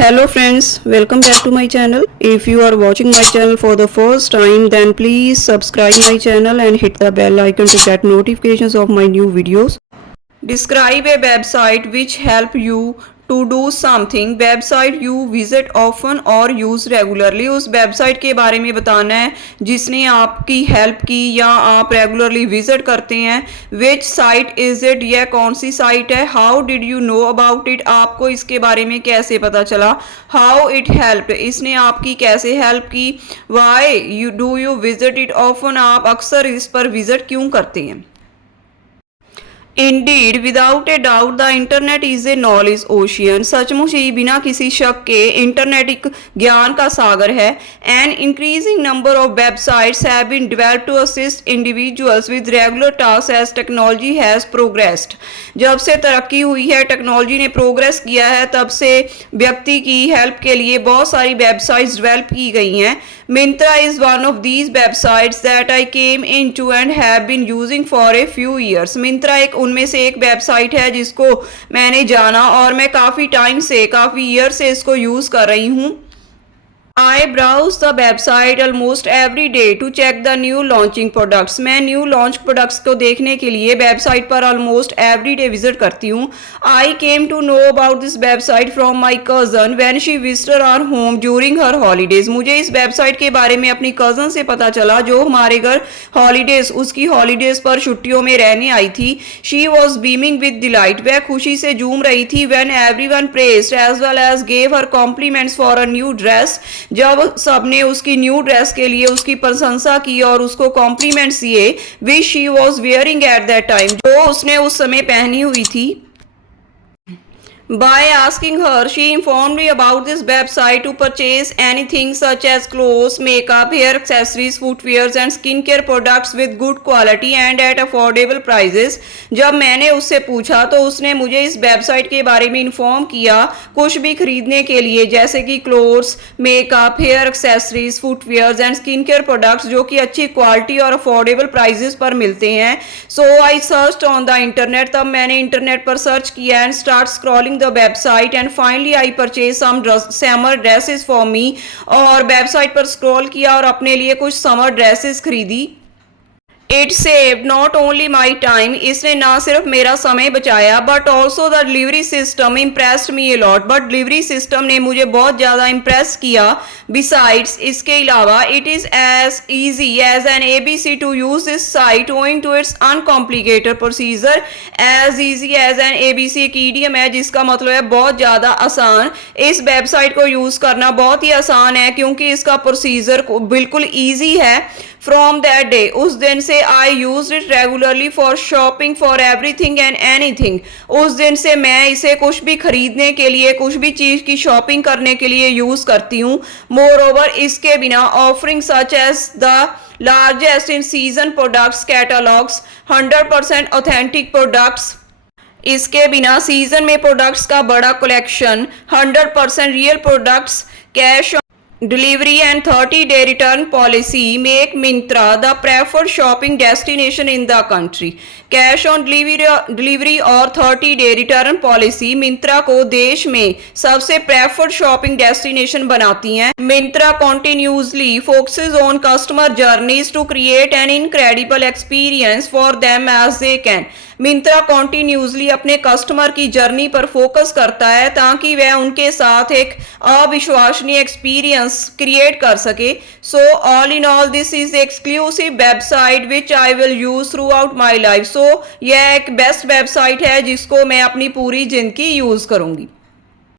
Hello friends, welcome back to my channel. If you are watching my channel for the first time, then please subscribe my channel and hit the bell icon to get notifications of my new videos. Describe a website which help you to do something. Website you visit often or use regularly. उस website के बारे में बताना है जिसने आपकी help की या आप रेगुलरली विजिट करते हैं. विच साइट इज़ इट, यह कौन सी साइट है. How did you know about it, आपको इसके बारे में कैसे पता चला. हाउ इट हेल्प, इसने आपकी कैसे हेल्प की. Why you do you visit it often, आप अक्सर इस पर विजिट क्यों करते हैं. Indeed, without a doubt, the internet is a knowledge ocean. सचमुच ही बिना किसी शक के इंटरनेट एक ज्ञान का सागर है. An increasing number of websites have been developed to assist individuals with regular tasks as technology has progressed. जब से तरक्की हुई है, टेक्नोलॉजी ने प्रोग्रेस किया है, तब से व्यक्ति की हेल्प के लिए बहुत सारी वेबसाइट्स डेवलप की गई हैं. Myntra is one of these websites that I came into and have been using for a few years. Myntra एक उनमें से एक वेबसाइट है जिसको मैंने जाना और मैं काफ़ी ईयर से इसको यूज़ कर रही हूँ. I browse the website almost every day to check the new launching products. मैं न्यू लॉन्च प्रोडक्ट्स को देखने के लिए वेबसाइट पर ऑलमोस्ट एवरी डे विजिट करती हूँ. I came to know about this website from my cousin when she visited our home during her holidays. मुझे इस वेबसाइट के बारे में अपनी कज़न से पता चला जो हमारे घर उसकी हॉलीडेज पर छुट्टियों में रहने आई थी. She was beaming with delight. वह खुशी से झूम रही थी. When everyone praised as well as gave her compliments for a new dress. जब सबने उसकी न्यू ड्रेस के लिए उसकी प्रशंसा की और उसको कॉम्प्लीमेंट्स दिए. Which she was wearing at that time, जो उसने उस समय पहनी हुई थी. By asking her, she informed me about this website to purchase anything such as clothes, makeup, hair accessories, footwears and skincare products with good quality and at affordable prices. जब मैंने उससे पूछा तो उसने मुझे इस वेबसाइट के बारे में इन्फॉर्म किया कुछ भी खरीदने के लिए, जैसे कि clothes, makeup, hair accessories, footwears and skin care products जो कि अच्छी क्वालिटी और अफोर्डेबल प्राइजेस पर मिलते हैं. So I search on the internet, तब मैंने इंटरनेट पर सर्च किया and start scrolling the website and finally I purchased some summer dresses for me. और वेबसाइट पर स्क्रॉल किया और अपने लिए कुछ समर ड्रेसेस खरीदी. It saved not only my time, इसने ना सिर्फ मेरा समय बचाया, but also the delivery system impressed me a lot. But delivery system ने मुझे बहुत ज़्यादा impress किया. Besides, इसके अलावा it is as easy as an ABC to use this site owing to its uncomplicated procedure. As easy as an ABC एक idiom है जिसका मतलब है बहुत ज़्यादा आसान. इस वेबसाइट को यूज़ करना बहुत ही आसान है क्योंकि इसका प्रोसीजर बिल्कुल ईजी है. From that day, उस दिन से I used it regularly for shopping for everything and anything. उस दिन से मैं इसे कुछ भी खरीदने के लिए, कुछ भी चीज़ की शॉपिंग करने के लिए यूज़ करती हूँ. Moreover, इसके बिना offering such as the largest in season products catalogs, 100% authentic products. इसके बिना सीजन में प्रोडक्ट्स का बड़ा collection, 100% real products, cash delivery and 30-day return policy make Myntra the preferred shopping destination in the country. Cash on delivery और 30-day return policy Myntra को देश में सबसे प्रेफर्ड शॉपिंग डेस्टिनेशन बनाती हैं. Myntra continuously focuses on customer journeys to create an incredible experience for them as they can. Myntra continuously अपने customer की journey पर फोकस करता है ताकि वह उनके साथ एक अविश्वसनीय एक्सपीरियंस क्रिएट कर सके. So all in all this is exclusive website which I will use through out my life. यह एक बेस्ट वेबसाइट है जिसको मैं अपनी पूरी जिंदगी यूज़ करूँगी.